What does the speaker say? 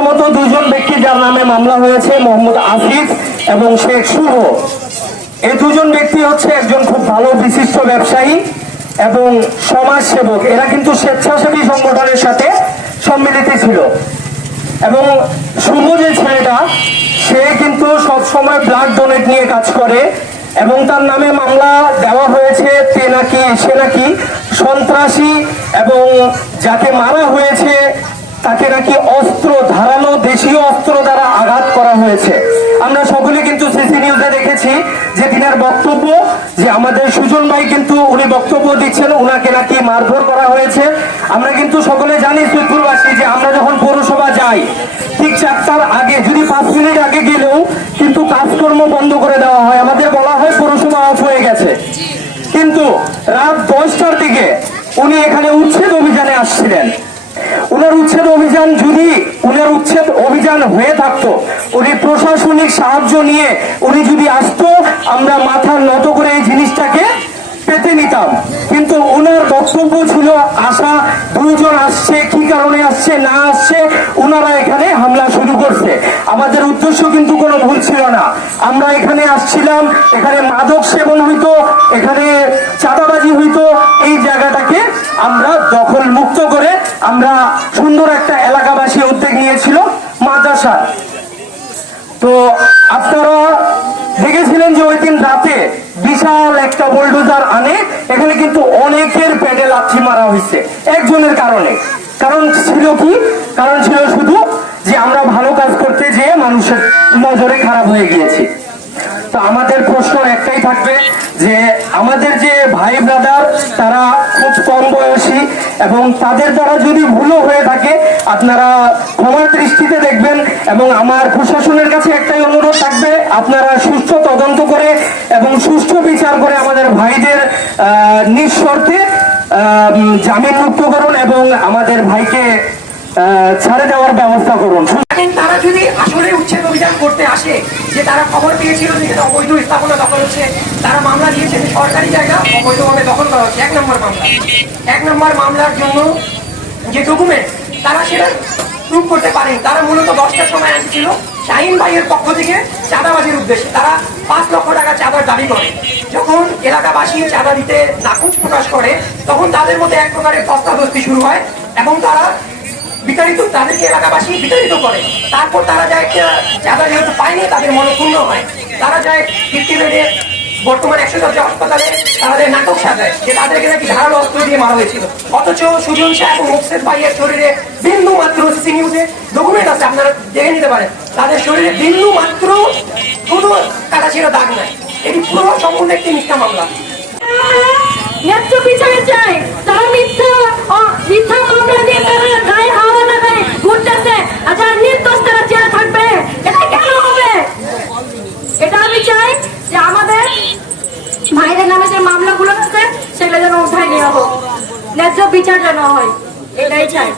প্রথমত দুজন ব্যক্তি যার নামে মামলা হয়েছে, মোহাম্মদ আসিফ এবং শেখ শুভ। এই দুজন ব্যক্তি হচ্ছে একজন খুব ভালো বিশিষ্ট ব্যবসায়ী এবং সমাজ সেবক এরা কিন্তু স্বেচ্ছাসেবী সংগঠনের সাথে সম্মিলিত ছিল। এবং শুভ যে ছেলেটা, সে কিন্তু সবসময় ব্লাড ডোনেট নিয়ে কাজ করে এবং তার নামে মামলা দেওয়া হয়েছে তে নাকি, সে নাকি সন্ত্রাসী এবং যাকে মারা হয়েছে তাকে নাকি অস্ত্র, ধারালো দেশীয় অস্ত্র দ্বারা আঘাত করা হয়েছে। আমরা সকলে কিন্তু সিসি নিউজে দেখেছি যে তিনার বক্তব্য, যে আমাদের সুজন ভাই কিন্তু উনি বক্তব্য দিচ্ছেন ওনাকে নাকি মারধর করা হয়েছে। আমরা কিন্তু সকলে জানি সুইপুরবাসী যে আমরা যখন পৌরসভা যাই, ঠিক চারটার আগে, যদি পাঁচ মিনিট আগে গেলেও কিন্তু কাজকর্ম বন্ধ করে দেওয়া হয়। আমাদের বলা হয় পৌরসভা অফ হয়ে গেছে। কিন্তু রাত দশটার দিকে উনি এখানে উচ্ছেদ অভিযানে আসছিলেন। উনার উচ্ছেদ অভিযান যদি উনার উচ্ছেদ অভিযান হয়ে থাকতো, উনি প্রশাসনিক সাহায্য নিয়ে উনি যদি আসতো, আমরা মাথা নত করে এই জিনিসটাকে পেতে নিতাম। কিন্তু ওনার বক্তব্য ছিল আশা, দুজন আসছে, কি কারণে আসছে, না আসছে ওনারা এখানে হামলা শুরু করছে। আমাদের উদ্দেশ্য কিন্তু কোনো ভুল ছিল না। আমরা এখানে আসছিলাম, এখানে মাদক সেবন হইতো, এখানে চাঁদাবাজি হইতো, এই জায়গাটাকে আমরা দখল মুক্ত করে আমরা সুন্দর একটা এলাকাবাসী উদ্যোগ নিয়েছিল, মাদ্রাসা। তো আপনারা দেখেছিলেন যে ওই দিন রাতে বিশাল একটা বোলডোজার আনে, এখানে কিন্তু অনেকের পেটে লাথি মারা হয়েছে, একজনের কারণে। কারণ ছিল কি? কারণ ছিল শুধু যে আমরা ভালো কাজ করতে যেয়ে মানুষের নজরে খারাপ হয়ে গিয়েছি। তো আমাদের প্রশ্ন একটাই থাকবে যে আমাদের যে ভাই ব্রাদার, তারা এবং তাদের দ্বারা যদি ভুলও হয়ে থাকে, আপনারা ক্ষমার দৃষ্টিতে দেখবেন এবং আমার প্রশাসনের কাছে একটাই অনুরোধ থাকবে, আপনারা সুস্থ তদন্ত করে এবং সুস্থ বিচার করে আমাদের ভাইদের নিঃশর্তে জামিন মুক্ত করুন এবং আমাদের ভাইকে ছাড়ে দেওয়ার ব্যবস্থা করুন। তারা যদি আসলে উচ্ছেদ অভিযান করতে আসে, যে তারা খবর পেয়েছিল যে এটা অবৈধ স্থাপনা দখল হচ্ছে, তারা মামলা দিয়েছে যে সরকারি জায়গা অবৈধভাবে দখল করা হচ্ছে। এক নম্বর মামলা। এক নম্বর মামলার জন্য যে ডকুমেন্ট তারা সেটা প্রুভ করতে পারেন। তারা মূলত দশটার সময় এসেছিল শাহিন ভাইয়ের পক্ষ থেকে চাঁদাবাজির উদ্দেশ্যে। তারা পাঁচ লক্ষ টাকা চাঁদার দাবি করে। যখন এলাকাবাসী চাঁদা দিতে নাকুচ প্রকাশ করে, তখন তাদের মধ্যে এক প্রকারের ধস্তাধস্তি শুরু হয় এবং তারা বিতাড়িত তাদেরকে এলাকাবাসী বিতাড়িত করে। তারপর তারা যায় চাঁদা যেহেতু পায়নি, তাদের মনে ক্ষুণ্ণ হয়। তারা যায় ফিফটি বেডে বর্তমান একশো দরজা হাসপাতালে তাদের নাটক সাজায়, যে তাদেরকে নাকি ধারালো অস্ত্র দিয়ে মারা হয়েছিল। অথচ সুজন শাহ এবং মোকসেদ ভাইয়ের শরীরে বিন্দু মাত্র, সিসি নিউজে ডকুমেন্ট আছে, আপনারা দেখে নিতে পারেন। তাদের শরীরে বিন্দু মাত্র, কোনো কাটা ছিল দাগ নাই। এটি পুরো সম্পূর্ণ একটি মিথ্যা মামলা। ন্যায্য বিচার চাই, তারা মিথ্যা মিথ্যা মামলা দিয়ে তারা গায়ে হাওয়া লাগায় ঘুরতেছে আর যারা নির্দোষ তারা জেলে থাকবে এটা কেন হবে এটা আমি চাই যে আমাদের ভাইদের নামে যে মামলাগুলো আছে, সেগুলো যেন উঠায় নেওয়া হোক। ন্যায্য বিচার যেন হয়, এটাই চাই।